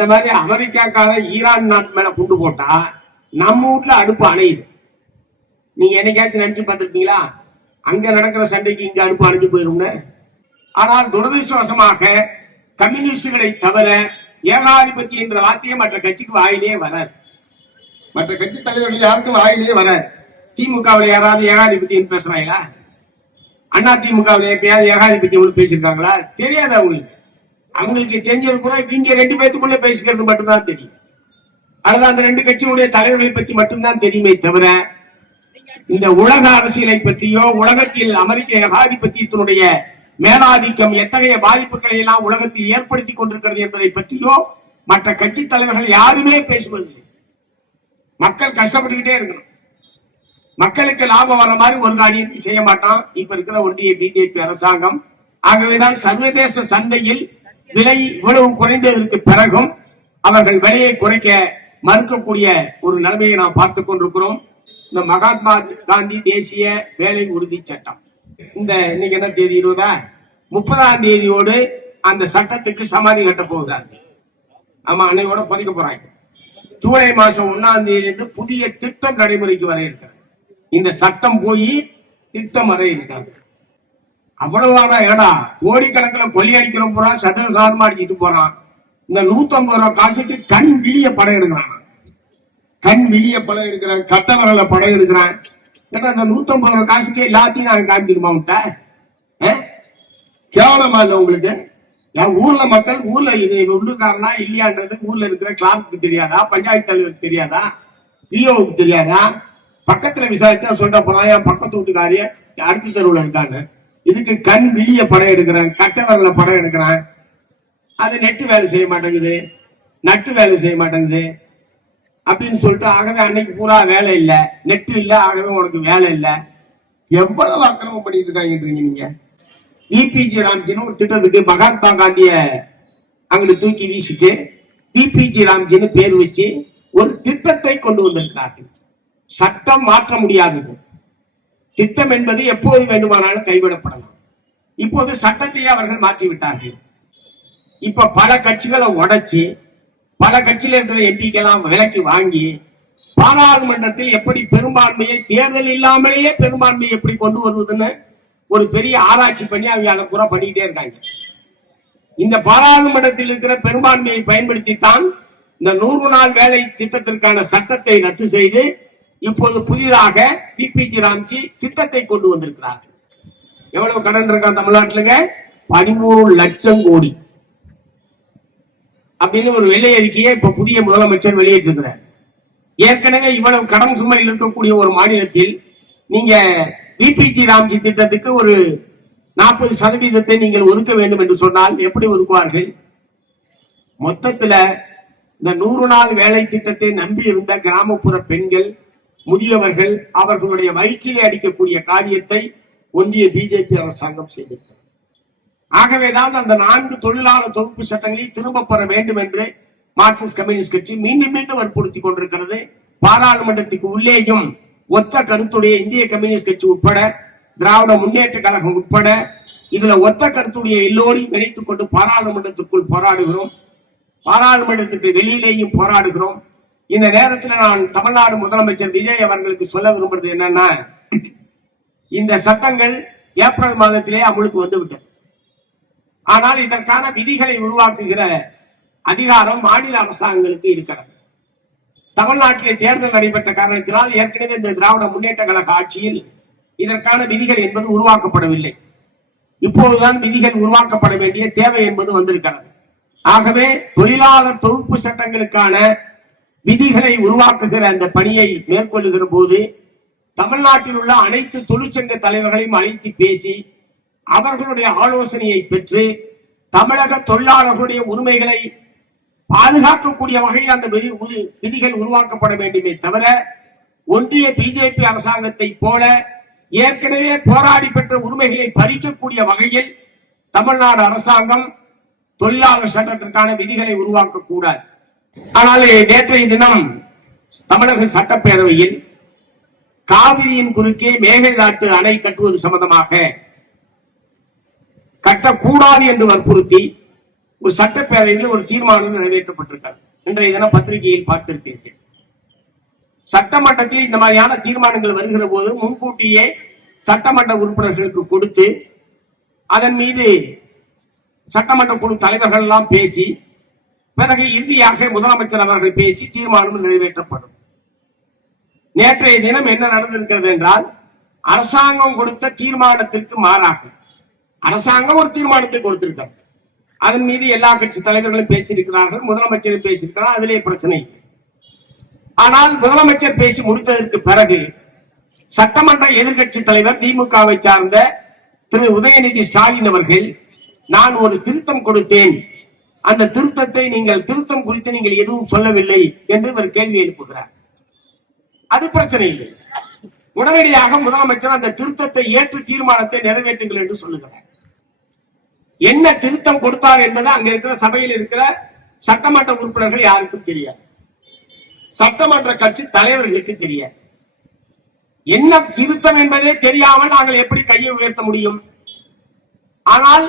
அந்த மாதிரி அமெரிக்காக்கார ஈரான் நாட்டு மேல குண்டு போட்டா நம்ம வீட்டுல அடுப்பு அணையுது. நீங்க என்னைக்காச்சும் நினைச்சு பார்த்திருக்கீங்களா? அங்க நடக்கிற சண்டைக்கு இங்க அடுப்பு அணைஞ்சு போயிரும்னு. ஆனால் துரதிருஷ்டவசமாக கம்யூனிஸ்டுகளை தவிர ஏகாதிபத்தி என்ற வார்த்தையை மற்ற கட்சிக்கு வாயிலே வராது. மற்ற கட்சி தலைவர்கள் யாருக்கும் வாயிலே வராது. திமுகவில் யாராவது ஏகாதிபத்தியம் பேசுறாங்களா? அண்ணா திமுகவில் எப்பயாவது ஏகாதிபத்தியம் பேசியிருக்காங்களா? தெரியாது அவங்களுக்கு. அவங்களுக்கு தெரிஞ்சது கூட இங்க 2 பேத்துக்குள்ள பேசிக்கிறது மட்டும்தான் தெரியும். அல்லது அந்த 2 கட்சியினுடைய தலைவர்களை பற்றி மட்டும்தான் தெரியுமே தவிர இந்த உலக அரசியலை பற்றியோ உலகத்தில் அமெரிக்க ஏகாதிபத்தியத்தினுடைய மேலாதிக்கம் எத்தகைய பாதிப்புகளை எல்லாம் உலகத்தில் ஏற்படுத்தி கொண்டிருக்கிறது என்பதை பற்றியோ மற்ற கட்சி தலைவர்கள் யாருமே பேசுவதில்லை. மக்கள் கஷ்டப்பட்டுக்கிட்டே இருக்கணும். மக்களுக்கு லாபம் வர மாதிரி ஒரு காரியத்தை செய்ய மாட்டான் இப்ப இருக்கிற ஒன்றிய பிஜேபி அரசாங்கம். ஆகவேதான் சர்வதேச சந்தையில் விலை இவ்வளவு குறைந்ததற்கு பிறகும் அவர்கள் விலையை குறைக்க மறுக்கக்கூடிய ஒரு நிலைமையை நாம் பார்த்துக் கொண்டிருக்கிறோம். இந்த மகாத்மா காந்தி தேசிய வேலை உறுதி சட்டம் இந்த இன்னைக்கு என்ன தேதி 20, 30ஆம் தேதியோடு அந்த சட்டத்துக்கு சமாதி கட்ட போகிறார். ஆமா, அன்னையோட பதிக்க போறாங்க. ஜூலை மாசம் 1ஆம் தேதியிலிருந்து புதிய திட்டம் நடைமுறைக்கு வர இருக்கிறது. இந்த சட்டம் போய் திட்டம் வர இருக்கிறது. அவ்வளவுதானா? ஏடா கோடிக்கணக்கில் கொள்ளையடிக்கிறோம் போறான், சதுர சாதமா அடிச்சுட்டு போறான். இந்த 150 ரூபாய் காசுக்கு கண் விழிய படம் எடுக்கிறான். கண் விழிய படம் எடுக்கிறான், கட்டவரல படம் எடுக்கிறான். ஏன்னா அந்த 150 ரூபாய் காசுக்கு எல்லாத்தையும் நாங்க காமிக்கணுமா? உன்ட்ட கேவலமா இல்ல உங்களுக்கு? என் ஊர்ல மக்கள் ஊர்ல இது உள்ளுக்காரனா இல்லையான்றது ஊர்ல இருக்கிற கிளார்க்கு தெரியாதா? பஞ்சாயத்து தலைவருக்கு தெரியாதா? பிஓவுக்கு தெரியாதா? பக்கத்துல விசாரிச்சா சொல்ற போறான் என் பக்கத்து வீட்டுக்காரிய அடுத்த தெருவுல இருக்கான்னு. இதுக்கு கண் விழிய படம் எடுக்கிறான், கட்டவரல படம் எடுக்கிறான். அது நெட்டு வேலை செய்ய மாட்டேங்குது, நட்டு வேலை செய்ய மாட்டேங்குது அப்படின்னு சொல்லிட்டு ஆகவே அன்னைக்கு பூரா வேலை இல்ல, நெட்டு இல்ல, ஆகவே உனக்கு வேலை இல்ல. எவ்வளவு அக்கிரமம் பண்ணிட்டு இருக்காங்க நீங்க. பிபிஜி ராம்ஜின்னு ஒரு திட்டத்துக்கு மகாத்மா காந்திய அங்கிட்டு தூக்கி வீசிட்டு பிபிஜி ராம்ஜின்னு பேர் வச்சு ஒரு திட்டத்தை கொண்டு வந்திருக்கிறார்கள். சட்டம் மாற்ற முடியாதது. திட்டம் என்பது எப்போது வேண்டுமானாலும் கைவிடப்படலாம். இப்போது சட்டத்தையே அவர்கள் மாற்றிவிட்டார்கள். இப்ப பல கட்சிகளை உடைச்சு பல கட்சியில இருக்கிற எம்பிக்கெல்லாம் விலைக்கு வாங்கி பாராளுமன்றத்தில் எப்படி பெரும்பான்மையை தேர்தல் இல்லாமலேயே பெரும்பான்மையை எப்படி கொண்டு வருவதுன்னு ஒரு பெரிய ஆராய்ச்சி பண்ணி அவங்க அதை பூரா பண்ணிக்கிட்டே இருக்காங்க. இந்த பாராளுமன்றத்தில் இருக்கிற பெரும்பான்மையை பயன்படுத்தித்தான் இந்த 100 நாள் வேலை திட்டத்திற்கான சட்டத்தை ரத்து செய்து இப்போது புதிதாக பிபிஜி ராம்ஜி திட்டத்தை கொண்டு வந்திருக்கிறார்கள். எவ்வளவு கடன் இருக்கா தமிழ்நாட்டிலுங்க? 13 லட்சம் கோடி அப்படின்னு ஒரு வெள்ளை அறிக்கையை இப்ப புதிய முதலமைச்சர் வெளியிட்டிருக்கிறார். ஏற்கனவே இவ்வளவு கடன் சுமையில் இருக்கக்கூடிய ஒரு மாநிலத்தில் நீங்க பிபிஜி ராம்ஜி திட்டத்துக்கு ஒரு 40% நீங்கள் ஒதுக்க வேண்டும் என்று சொன்னால் எப்படி ஒதுக்குவார்கள்? மொத்தத்துல இந்த 100 நாள் வேலை திட்டத்தை நம்பி இருந்த கிராமப்புற பெண்கள், முதியவர்கள், அவர்களுடைய வயிற்றிலே அடிக்கக்கூடிய காரியத்தை ஒன்றிய பிஜேபி அரசாங்கம் செய்திருக்கிறது. ஆகவேதான் அந்த 4 தொழிலாளர் தொகுப்பு சட்டங்களை திரும்ப பெற வேண்டும் என்று மார்க்சிஸ்ட் கம்யூனிஸ்ட் கட்சி மீண்டும் மீண்டும் வற்புறுத்தி கொண்டிருக்கிறது. பாராளுமன்றத்துக்கு உள்ளேயும் ஒத்த கருத்துடைய இந்திய கம்யூனிஸ்ட் கட்சி உட்பட திராவிட முன்னேற்ற கழகம் உட்பட இதுல ஒத்த கருத்துடைய எல்லோரையும் இணைத்துக் கொண்டு பாராளுமன்றத்திற்குள் போராடுகிறோம். பாராளுமன்றத்துக்கு வெளியிலேயும் போராடுகிறோம். இந்த நேரத்தில் நான் தமிழ்நாடு முதலமைச்சர் விஜய் அவர்களுக்கு சொல்ல விரும்புறது என்னன்னா, இந்த சட்டங்கள் ஏப்ரல் மாதத்திலே அமலுக்கு வந்துவிட்டது. ஆனால் இதற்கான விதிகளை உருவாக்குகிற அதிகாரம் மாநில அரசாங்கங்களுக்கு இருக்கிறது. தமிழ்நாட்டிலே தேர்தல் நடைபெற்ற காரணத்தினால் ஏற்கனவே இந்த திராவிட முன்னேற்ற கழக ஆட்சியில் இதற்கான விதிகள் என்பது உருவாக்கப்படவில்லை. இப்போதுதான் விதிகள் உருவாக்கப்பட வேண்டிய தேவை என்பது வந்திருக்கிறது. ஆகவே தொழிலாளர் தொகுப்பு சட்டங்களுக்கான விதிகளை உருவாக்குகிற அந்த பணியை மேற்கொள்ளுகிற போது தமிழ்நாட்டில் உள்ள அனைத்து தொழிற்சங்க தலைவர்களையும் அழைத்து பேசி அவர்களுடைய ஆலோசனையை பெற்று தமிழக தொழிலாளர்களுடைய உரிமைகளை பாதுகாக்கக்கூடிய வகையில் அந்த விதிகள் உருவாக்கப்பட வேண்டுமே தவிர ஒன்றிய பிஜேபி அரசாங்கத்தை போல ஏற்கனவே போராடி பெற்ற உரிமைகளை பறிக்கக்கூடிய வகையில் தமிழ்நாடு அரசாங்கம் தொழிலாளர் சட்டத்திற்கான விதிகளை உருவாக்க கூடாது. ஆனால் நேற்றைய தினம் தமிழக சட்டப்பேரவையில் காவிரியின் குறுக்கே மேகதாட்டு அணை கட்டுவது சம்பந்தமாக கட்டக்கூடாது என்று வற்புறுத்தி ஒரு சட்டப்பேரவையில் ஒரு தீர்மானம் நிறைவேற்றப்பட்டிருக்கிறது. இன்றைய தினம் பத்திரிகையில் பார்த்திருப்பீர்கள். சட்டமன்றத்தில் இந்த மாதிரியான தீர்மானங்கள் வருகிற போது முன்கூட்டியே சட்டமன்ற உறுப்பினர்களுக்கு கொடுத்து அதன் மீது சட்டமன்ற குழு தலைவர்கள் எல்லாம் பேசி பிறகு இறுதியாக முதலமைச்சர் அவர்கள் பேசி தீர்மானம் நிறைவேற்றப்படும். நேற்றைய தினம் என்ன நடந்திருக்கிறது என்றால், அரசாங்கம் கொடுத்த தீர்மானத்திற்கு மாறாக அரசாங்கம் ஒரு தீர்மானத்தை கொடுத்திருக்கிறது. அதன் மீது எல்லா கட்சி தலைவர்களும் பேசியிருக்கிறார்கள், முதலமைச்சரும் பேசியிருக்கிறார், அதிலே பிரச்சனை இல்லை. ஆனால் முதலமைச்சர் பேசி முடித்ததற்கு பிறகு சட்டமன்ற எதிர்கட்சி தலைவர் திமுகவை சார்ந்த திரு உதயநிதி ஸ்டாலின் அவர்கள், நான் ஒரு திருத்தம் கொடுத்தேன், அந்த திருத்தத்தை நீங்கள் திருத்தம் குறித்து நீங்கள் எதுவும் சொல்லவில்லை என்று இவர் கேள்வி எழுப்புகிறார். அது பிரச்சனை இல்லை. உடனடியாக முதலமைச்சர் அந்த திருத்தத்தை ஏற்று தீர்மானத்தை நிறைவேற்றுங்கள் என்று சொல்லுகிறார். என்ன திருத்தம் கொடுத்தார் என்பது அங்க இருக்கிற சபையில் இருக்கிற சட்டமன்ற உறுப்பினர்கள் யாருக்கும் தெரியாது, சட்டமன்ற கட்சி தலைவர்களுக்கு தெரியாது. என்ன திருத்தம் என்பதே தெரியாமல் நாங்கள் எப்படி கையை உயர்த்த முடியும்? ஆனால்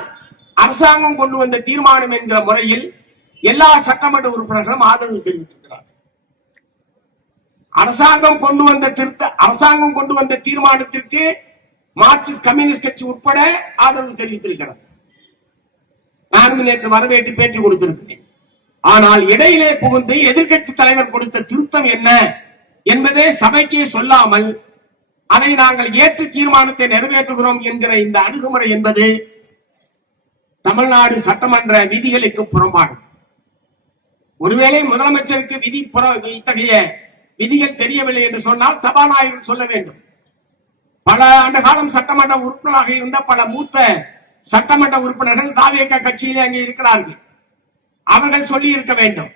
அரசாங்கம் கொண்டு வந்த தீர்மானம் என்கிற முறையில் எல்லா சட்டமன்ற உறுப்பினர்களும் ஆதரவு தெரிவித்திருக்கிறார். அரசாங்கம் கொண்டு வந்த தீர்மானத்திற்கு மார்க்சிஸ்ட் கம்யூனிஸ்ட் கட்சி உட்பட ஆதரவு தெரிவித்திருக்கிறது. நானும் நேற்று வரவேற்று பேட்டி கொடுத்திருக்கிறேன். ஆனால் இடையிலே புகுந்து எதிர்கட்சி தலைவர் கொடுத்த திருத்தம் என்ன என்பதே சபைக்கே சொல்லாமல் அதை நாங்கள் ஏற்று தீர்மானத்தை நிறைவேற்றுகிறோம் என்கிற இந்த அணுகுமுறை என்பது தமிழ்நாடு சட்டமன்ற விதிகளுக்கு புறம்பானது. ஒருவேளை முதலமைச்சருக்கு இத்தகைய விதிகள் தெரியவில்லை என்று சொன்னால் சபாநாயகர் சொல்ல வேண்டும். பல ஆண்டு காலம் சட்டமன்ற உறுப்பினராக இருந்த பல மூத்த சட்டமன்ற உறுப்பினர்கள் தாவேக கட்சியிலே அங்கே இருக்கிறார்கள், அவர்கள் சொல்லி இருக்க வேண்டும்.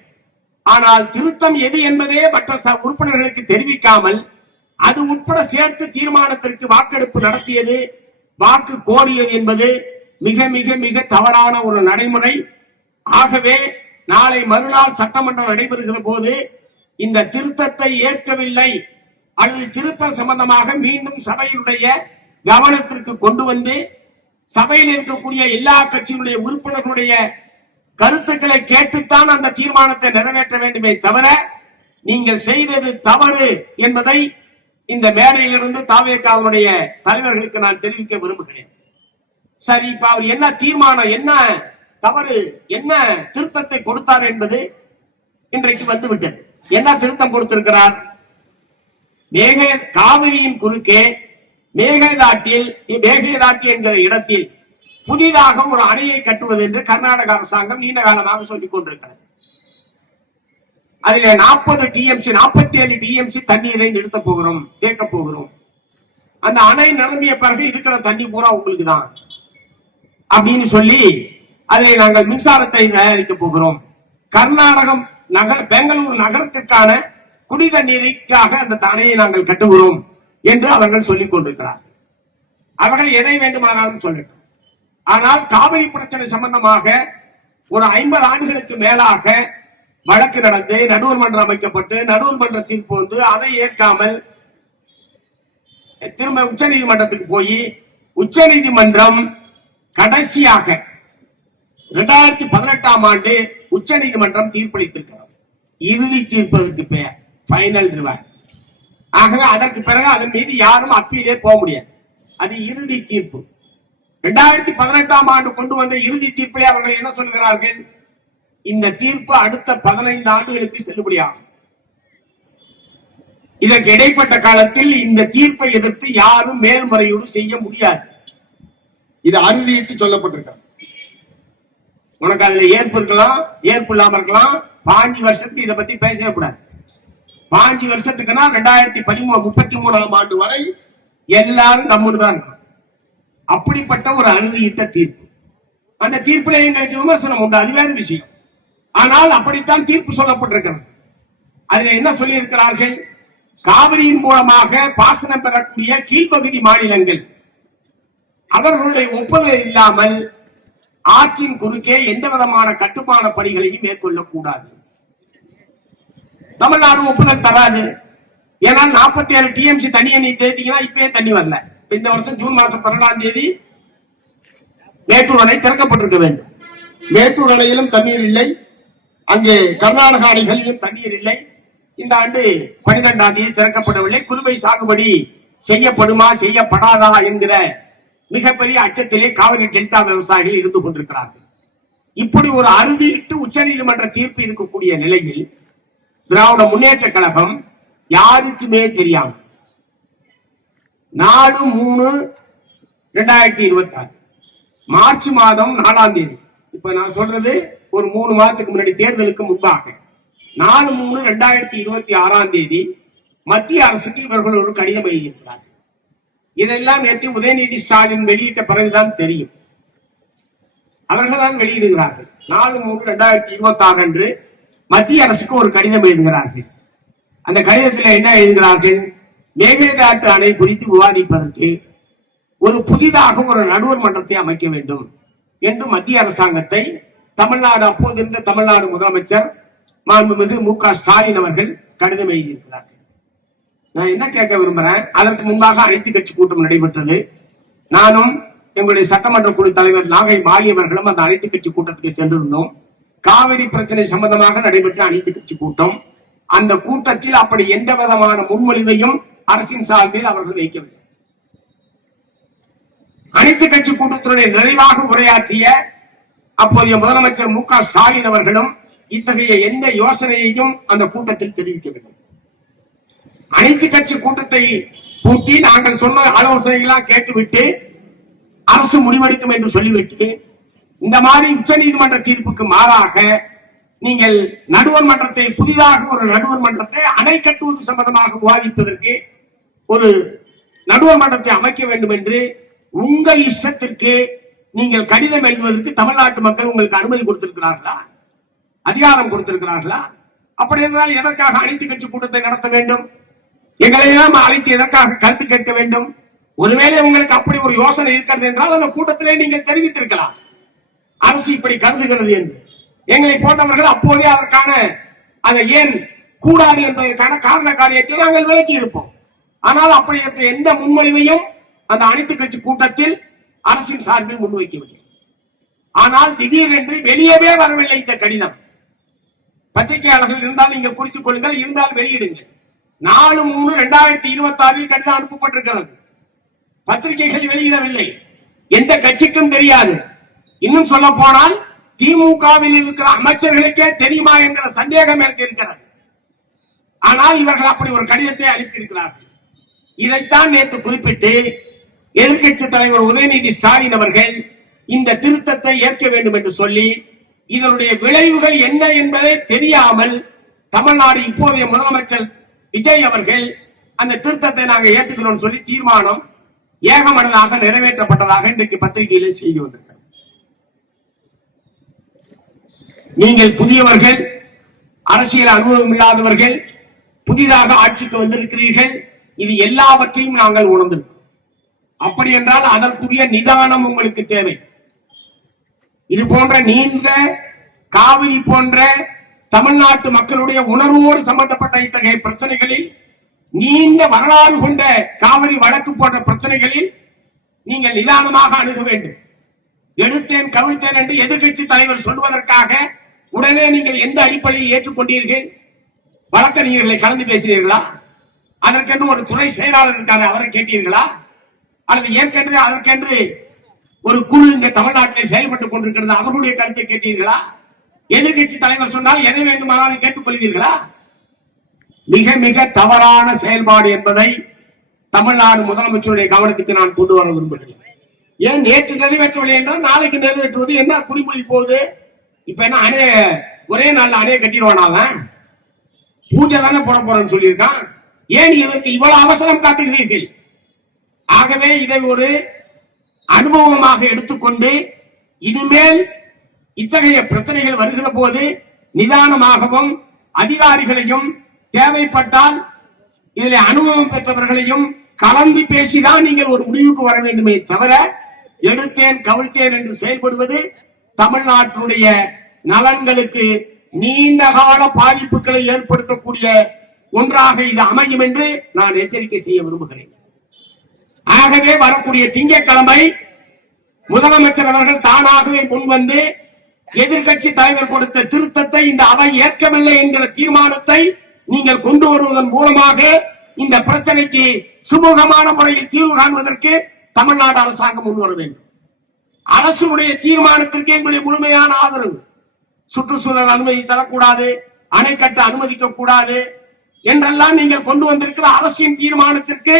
ஆனால் திருத்தம் எது என்பதே மற்ற உறுப்பினர்களுக்கு தெரிவிக்காமல் அது உட்பட சேர்த்து தீர்மானத்திற்கு வாக்கெடுப்பு நடத்தியது, வாக்கு கோரியது என்பது மிக மிக மிக தவறான ஒரு நடைமுறை. ஆகவே நாளை மறுநாள் சட்டமன்றம் நடைபெறுகிற போது இந்த திருத்தத்தை ஏற்கவில்லை அல்லது திருப்பம் சம்பந்தமாக மீண்டும் சபையினுடைய கவனத்திற்கு கொண்டு வந்து சபையில் இருக்கக்கூடிய எல்லா கட்சியினுடைய உறுப்பினர்களுடைய கருத்துக்களை கேட்டுத்தான் அந்த தீர்மானத்தை நிறைவேற்ற வேண்டுமே தவிர நீங்கள் செய்தது தவறு என்பதை இந்த மேடையிலிருந்து தாவேகாவுடைய தலைவர்களுக்கு நான் தெரிவிக்க விரும்புகிறேன். சரி, இப்ப அவர் என்ன தீர்மானம், என்ன தவறு, என்ன திருத்தத்தை கொடுத்தார் என்பது இன்றைக்கு வந்துவிட்டது. என்ன திருத்தம் கொடுத்திருக்கிறார்? காவிரியின் குறுக்கே மேகதாட்டி என்கிற இடத்தில் புதிதாக ஒரு அணையை கட்டுவது என்று கர்நாடக அரசாங்கம் நீண்ட காலமாக சொல்லிக் கொண்டிருக்கிறது. அதில் 47 டிஎம்சி தண்ணீரை நிறுத்த போகிறோம், தேக்க போகிறோம். அந்த அணை நிரம்பிய பிறகு இருக்கிற தண்ணி பூரா உங்களுக்கு தான் அப்படின்னு சொல்லி அதில் நாங்கள் மின்சாரத்தை தயாரிக்க போகிறோம். கர்நாடகம் பெங்களூர் நகரத்திற்கான குடி தண்ணீருக்காக அந்த அணையை நாங்கள் கட்டுகிறோம் என்று அவர்கள் சொல்லிக் கொண்டிருக்கிறார். அவர்கள் எதை வேண்டுமானாலும் சொல்லட்டும். ஆனால் காவிரி பிரச்சனை சம்பந்தமாக ஒரு 50 ஆண்டுகளுக்கு மேலாக வழக்கு நடந்து நடுவர் மன்றம் அமைக்கப்பட்டு நடுவர் மன்ற தீர்ப்பு வந்து அதை ஏற்காமல் திரும்ப உச்ச நீதிமன்றத்துக்கு போய் உச்ச நீதிமன்றம் கடைசியாக 2018ஆம் ஆண்டு உச்ச நீதிமன்றம் தீர்ப்பளித்திருக்கிறது. இறுதி தீர்ப்பதற்கு பெயர் ஃபைனல் ரிவார்ட். ஆகவே அதற்கு பிறகு அதன் மீது யாரும் அப்பீலே போக முடியாது. அது இறுதி தீர்ப்பு. 2018ஆம் ஆண்டு கொண்டு வந்த இறுதி தீர்ப்பிலே அவர்கள் என்ன சொல்கிறார்கள்? இந்த தீர்ப்பு அடுத்த 15 ஆண்டுகளுக்கு செல்லுபடியாகும். இதற்கு இடைப்பட்ட காலத்தில் இந்த தீர்ப்பை எதிர்த்து யாரும் மேல்முறையீடு செய்ய முடியாது. இது அறுதியிட்டு சொல்லப்பட்டிருக்கிறது. உனக்கு அதுல ஏற்பு இருக்கலாம், ஏற்பு இல்லாம இருக்கலாம். 5 வருஷத்துக்கு இதை பத்தி பேசவே கூடாது. 5 வருஷத்துக்குன்னா 2033ஆம் ஆண்டு வரை எல்லாரும் கம்முன்னு தான் இருக்கணும். அப்படிப்பட்ட ஒரு அறுதியிட்ட தீர்ப்பு. அந்த தீர்ப்புல எங்களுக்கு விமர்சனம் உண்டு, அது வேறு விஷயம். ஆனால் அப்படித்தான் தீர்ப்பு சொல்லப்பட்டிருக்கிறது. அதுல என்ன சொல்லி இருக்கிறார்கள்? காவிரியின் மூலமாக பாசனம் பெறக்கூடிய கீழ்ப்பகுதி மாநிலங்கள் அவர்களுடைய ஒப்புதல் இல்லாமல் ஆற்றின் குறுக்கே எந்த விதமான கட்டுமான பணிகளையும் மேற்கொள்ளக்கூடாது. தமிழ்நாடு ஒப்புதல் தராது. ஏன்னா 47 டிஎம்சி தண்ணியை நீ தேர்த்தீங்கன்னா இப்பயே தண்ணி வரல. இந்த வருஷம் ஜூன் மாசம் 12ஆம் தேதி மேட்டூர் அணை திறக்கப்பட்டிருக்க வேண்டும். மேட்டூர் அணையிலும் தண்ணீர் இல்லை, அங்கே கர்நாடக அணைகளிலும் தண்ணீர் இல்லை. இந்த ஆண்டு 12ஆம் தேதி திறக்கப்படவில்லை. குறுவை சாகுபடி செய்யப்படுமா செய்யப்படாதா என்கிற மிகப்பெரிய அச்சத்திலே காவிரி டெல்டா விவசாயிகள் இருந்து கொண்டிருக்கிறார்கள். இப்படி ஒரு அறுதியிட்டு உச்சநீதிமன்ற தீர்ப்பு இருக்கக்கூடிய நிலையில் திராவிட முன்னேற்ற கழகம் யாருக்குமே தெரியாமல் 4/3/2026 மார்ச் மாதம் 4ஆம் தேதி, இப்ப நான் சொல்றது ஒரு 3 மாதத்துக்கு முன்னாடி தேர்தலுக்கு முன்பாக 4/3/2026 தேதி மத்திய அரசுக்கு இவர்கள் ஒரு கடிதம் எழுதியிருக்கிறார்கள். இதெல்லாம் நேற்று உதயநிதி ஸ்டாலின் வெளியிட்ட பிறகுதான் தெரியும். அவர்கள் தான் வெளியிடுகிறார்கள். 4/3/2026 அன்று மத்திய அரசுக்கு ஒரு கடிதம் எழுதுகிறார்கள். அந்த கடிதத்தில் என்ன எழுதுகிறார்கள்? மேகதாட்டு அணை குறித்து விவாதிப்பதற்கு ஒரு புதிதாக ஒரு நடுவர் மன்றத்தை அமைக்க வேண்டும் என்று மத்திய அரசாங்கத்தை தமிழ்நாடு, அப்போது இருந்த தமிழ்நாடு முதலமைச்சர் மாண்புமிகு மு க ஸ்டாலின் அவர்கள் கடிதம் எழுதியிருக்கிறார்கள். நான் என்ன கேட்க விரும்புறேன், அதற்கு முன்பாக அனைத்து கட்சி கூட்டம் நடைபெற்றது. நானும் எங்களுடைய சட்டமன்ற குழு தலைவர் நாகை மாலி அவர்களும் அந்த அனைத்து கட்சி கூட்டத்துக்கு சென்றிருந்தோம். காவிரி பிரச்சனை சம்பந்தமாக நடைபெற்ற அனைத்து கட்சி கூட்டம். அந்த கூட்டத்தில் அப்படி எந்த விதமான முன்மொழிவையும் அரசின் சார்பில் அவர்கள் வைக்கவில்லை. அனைத்து கட்சி கூட்டத்தினுடைய நிறைவாக உரையாற்றிய அப்போதைய முதலமைச்சர் மு க ஸ்டாலின் அவர்களும் இத்தகைய எந்த யோசனையையும் அந்த கூட்டத்தில் தெரிவிக்கவில்லை. அனைத்து கட்சி கூட்டத்தை கூட்டி நாங்கள் சொன்ன ஆலோசனைகளாக கேட்டுவிட்டு அரசு முடிவெடுக்கும் என்று சொல்லிவிட்டு இந்த மாதிரி உச்ச நீதிமன்ற தீர்ப்புக்கு மாறாக நீங்கள் நடுவர் மன்றத்தை, புதிதாக ஒரு நடுவர் மன்றத்தை அணை கட்டுவது சம்பந்தமாக விவாதிப்பதற்கு ஒரு நடுவர் மன்றத்தை அமைக்க வேண்டும் என்று உங்கள் இஷ்டத்திற்கு நீங்கள் கடிதம் எழுதுவதற்கு தமிழ்நாட்டு மக்கள் உங்களுக்கு அனுமதி கொடுத்திருக்கிறார்களா? அதிகாரம் கொடுத்திருக்கிறார்களா? அப்படி என்றால் எதற்காக அனைத்து கட்சி கூட்டத்தை நடத்த வேண்டும்? எங்களை எல்லாம் அழைத்து எதற்காக கருத்து கேட்க வேண்டும்? ஒருவேளை உங்களுக்கு அப்படி ஒரு யோசனை இருக்கிறது என்றால் அந்த கூட்டத்திலே நீங்கள் தெரிவித்திருக்கலாம், அரசு இப்படி கருதுகிறது என்று. எங்களை போன்றவர்கள் அப்போதே அதற்கான அதை ஏன் கூடாது என்பதற்கான காரண காரியத்தை நாங்கள் விளக்கி இருப்போம். ஆனால் அப்படி எந்த முன்மொழிவையும் அந்த அனைத்து கட்சி கூட்டத்தில் அரசின் சார்பில் முன்வைக்கவில்லை. ஆனால் திடீரென்று வெளியவே வரவில்லை இந்த கடிதம். பத்திரிகையாளர்கள் இருந்தால் நீங்கள் குறித்துக் கொள்ளுங்கள், இருந்தால் வெளியிடுங்கள். 4/3/2026 கடிதம் அனுப்பப்பட்டிருக்கிறது. பத்திரிகைகள் வெளியிடவில்லை, எந்த கட்சிக்கும் தெரியாது. இன்னும் சொல்ல போனால் திமுகவில் இருக்கிற அமைச்சர்களுக்கே தெரியுமா என்கிற சந்தேகம் எனக்கு இருக்கிறது. ஆனால் இவர்கள் அப்படி ஒரு கடிதத்தை அளித்திருக்கிறார்கள். இதைத்தான் நேற்று குறிப்பிட்டு எதிர்கட்சி தலைவர் உதயநிதி ஸ்டாலின் அவர்கள் இந்த திருத்தத்தை ஏற்க வேண்டும் என்று சொல்லி இதனுடைய விளைவுகள் என்ன என்பதை தெரியாமல் தமிழ்நாடு இப்போதைய முதலமைச்சர் விஜய் அவர்கள் அந்த திருத்தத்தை நாங்கள் ஏற்றுக்கிறோம் சொல்லி தீர்மானம் ஏகமனதாக நிறைவேற்றப்பட்டதாக இன்றைக்கு பத்திரிகையிலே செய்தி வந்திருக்கிறது. நீங்கள் புதியவர்கள், அரசியல் அனுபவம் இல்லாதவர்கள், புதிதாக ஆட்சிக்கு வந்திருக்கிறீர்கள். இது எல்லாவற்றையும் நாங்கள் உணர்ந்திருக்கிறோம். அப்படி என்றால் அதற்குரிய நிதானம் உங்களுக்கு தேவை. இது போன்ற நீண்ட காவிரி போன்ற தமிழ்நாட்டு மக்களுடைய உணர்வோடு சம்பந்தப்பட்ட இத்தகைய பிரச்சனைகளில், நீண்ட வரலாறு கொண்ட காவிரி வழக்கு போன்ற பிரச்சனைகளில் நீங்கள் நிதானமாக அணுக வேண்டும். எடுத்தேன் கவிழ்த்தேன் என்று எதிர்கட்சி தலைவர் சொல்வதற்காக உடனே நீங்கள் எந்த அடிப்படையை ஏற்றுக்கொண்டீர்கள்? வழக்கறிஞர்களை கலந்து பேசினீர்களா? அதற்கென்று ஒரு துறை செயலாளர் இருக்காரு, அவரை கேட்டீர்களா? அல்லது ஏற்கனவே அதற்கென்று ஒரு குழு இங்க தமிழ்நாட்டில் செயல்பட்டுக் கொண்டிருக்கிறது, அவருடைய கருத்தை கேட்டீர்களா? எதிர்கட்சி தலைவர் சொன்னால் எதை வேண்டுமானாலும் கேட்டுக்கொள்வீர்களா? மிக மிக தவறான செயல்பாடு என்பதை தமிழ்நாடு முதலமைச்சருடைய கவனத்துக்கு நான் கொண்டு வர விரும்புகிறேன். ஏன் நேற்று நிறைவேற்றவில்லை என்றால் நாளைக்கு நிறைவேற்றுவது என்ன? குடிமொழி போகுது. இப்ப என்ன அணைய ஒரே நாள்ல அணைய கட்டிடுவான்? அவன் பூஜை தானே போட போறேன்னு சொல்லியிருக்கான். ஏன் இதற்கு இவ்வளவு அவசரம் காட்டுகிறீர்கள்? ஆகவே இதை ஒரு அனுபவமாக எடுத்துக்கொண்டு இனிமேல் இத்தகைய பிரச்சனைகள் வருகிற போது நிதானமாகவும் அதிகாரிகளையும் தேவைப்பட்டால் இதில் அனுபவம் பெற்றவர்களையும் கலந்து பேசிதான் நீங்கள் ஒரு முடிவுக்கு வர வேண்டுமே தவிர எடுத்தேன் கவிழ்த்தேன் என்று செயல்படுவது தமிழ்நாட்டினுடைய நலன்களுக்கு நீண்ட கால பாதிப்புகளை ஏற்படுத்தக்கூடிய ஒன்றாக இது அமையும் என்று நான் எச்சரிக்கை செய்ய விரும்புகிறேன். ஆகவே வரக்கூடிய திங்கட்கிழமை முதலமைச்சர் அவர்கள் தானாகவே முன்வந்து எதிர்கட்சி தலைவர் கொடுத்த திருத்தத்தை இந்த அவை ஏற்கவில்லை என்கிற தீர்மானத்தை நீங்கள் கொண்டு வருவதன் மூலமாக இந்த பிரச்சனைக்கு சுமூகமான முறையில் தீர்வு காண்பதற்கு தமிழ்நாடு அரசாங்கம் முன்வர வேண்டும். அரசுடைய தீர்மானத்திற்கு எங்களுடைய முழுமையான ஆதரவு. சுற்றுச்சூழல் அனுமதி தரக்கூடாது, அணை கட்ட அனுமதிக்க கூடாது என்றெல்லாம் நீங்கள் கொண்டு வந்திருக்கிற அரசின் தீர்மானத்திற்கு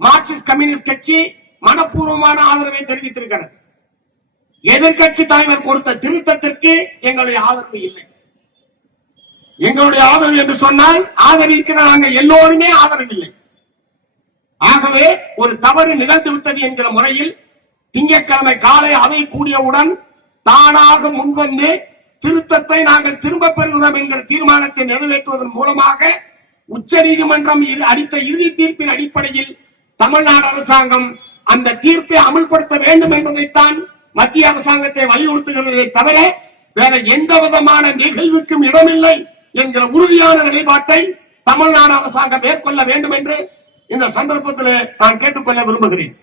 மார்க்சிஸ்ட் கம்யூனிஸ்ட் கட்சி மனப்பூர்வமான ஆதரவை தெரிவித்திருக்கிறது. எதிர்கட்சி தலைவர் கொடுத்த திருத்தத்திற்கு எங்களுடைய ஆதரவு இல்லை. எங்களுடைய ஆதரவு என்று சொன்னால் ஆதரிக்கிற நாங்கள் எல்லோருமே ஆதரவில்லை. ஆகவே ஒரு தவறு நிகழ்ந்து விட்டது என்கிற முறையில் திங்கட்கிழமை காலை அவை கூடியவுடன் தானாக முன்வந்து திருத்தத்தை நாங்கள் திரும்ப பெறுகிறோம் என்கிற தீர்மானத்தை நிறைவேற்றுவதன் மூலமாக உச்ச நீதிமன்றம் அளித்த இறுதி தீர்ப்பின் அடிப்படையில் தமிழ்நாடு அரசாங்கம் அந்த தீர்ப்பை அமல்படுத்த வேண்டும் என்பதைத்தான் மத்திய அரசாங்கத்தை வலியுறுத்துகிறதை தவிர வேற எந்த விதமான நிகழ்வுக்கும் இடமில்லை என்கிற உறுதியான நிலைப்பாட்டை தமிழ்நாடு அரசாங்கம் மேற்கொள்ள வேண்டும் என்று இந்த சந்தர்ப்பத்தில் நான் கேட்டுக்கொள்ள விரும்புகிறேன்.